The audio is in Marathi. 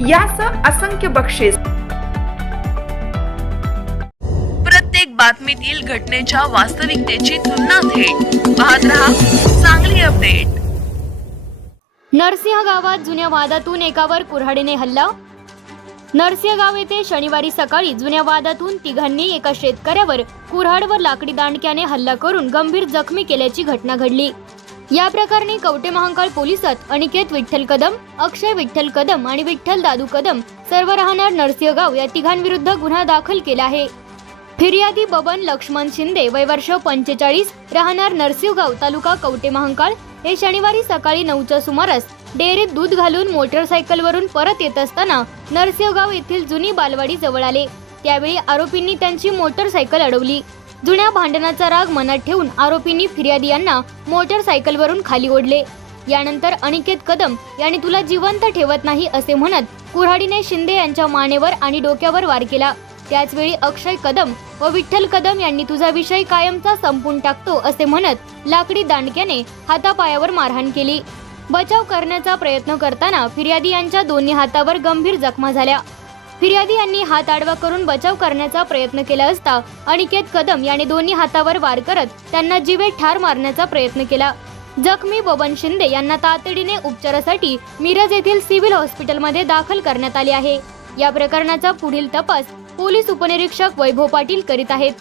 यासह असंख्य बक्षीस. प्रत्येक बातमीतील घटनेच्या वास्तविकतेची तुलना थेट. पाहत रहा चांगली अपडेट. नरसिंह गावात जुन्या वादातून एकावर कुऱ्हाडीने हल्ला? नरसिंह गाव येथे शनिवारी सकाळी जुन्या वादातून तिघांनी एका शेतकऱ्यावर कुऱ्हाडवर लाकडी दांडक्याने हल्ला करून गंभीर जखमी केल्याची घटना घडली. या प्रकरणी कवटे महांकाळ पोलिसात अनिकेत विठ्ठल कदम अक्षय विठ्ठल कदम आणि विठ्ठल दादू कदम सर्व राहणार नरसिंहगाव या तिघांविरुद्ध गुन्हा दाखल केला आहे. फिर्यादी बबन लक्ष्मण शिंदे वय वर्ष पंचेचाळीस राहणार नरसिंहगाव तालुका कवटे महांकाळ. हे शनिवारी सकाळी नऊच्या सुमारास डेअरीत दूध घालून मोटरसायकलवरून परत येत असताना नरसिंहगाव येथील जुनी बालवाडी जवळ आले. त्यावेळी आरोपींनी त्यांची मोटरसायकल अडवली. जुन्या भांडणाचा राग मनात ठेवून आरोपींनी फिर्यादी यांना मोटरसायकलवरून खाली ओढले. यानंतर अनिकेत कदम यांनी तुला जिवंत ठेवत नाही असे म्हणत कुऱ्हाडीने शिंदे यांच्या मानेवर आणि डोक्यावर वार केला. त्याचवेळी अक्षय कदम व विठ्ठल कदम यांनी तुझा विषय कायमचा संपून टाकतो असे म्हणत लाकडी दांडक्याने हातापायावर मारहाण केली. बचाव करण्याचा प्रयत्न करताना फिर्यादी यांच्या दोन्ही हातावर गंभीर जखमा झाल्या. फिर्यादी यांनी हात आडवा करून बचाव करण्याचा प्रयत्न केला असता अनिकेत कदम याने दोन्ही हातावर वार करत त्यांना जीवे ठार मारण्याचा प्रयत्न केला. जखमी बबन शिंदे यांना तातडीने उपचारासाठी मिरज येथील सिव्हिल हॉस्पिटलमध्ये दाखल करण्यात आले आहे. या प्रकरणाचा पुढील तपास पोलीस उपनिरीक्षक वैभव पाटील करीत आहेत.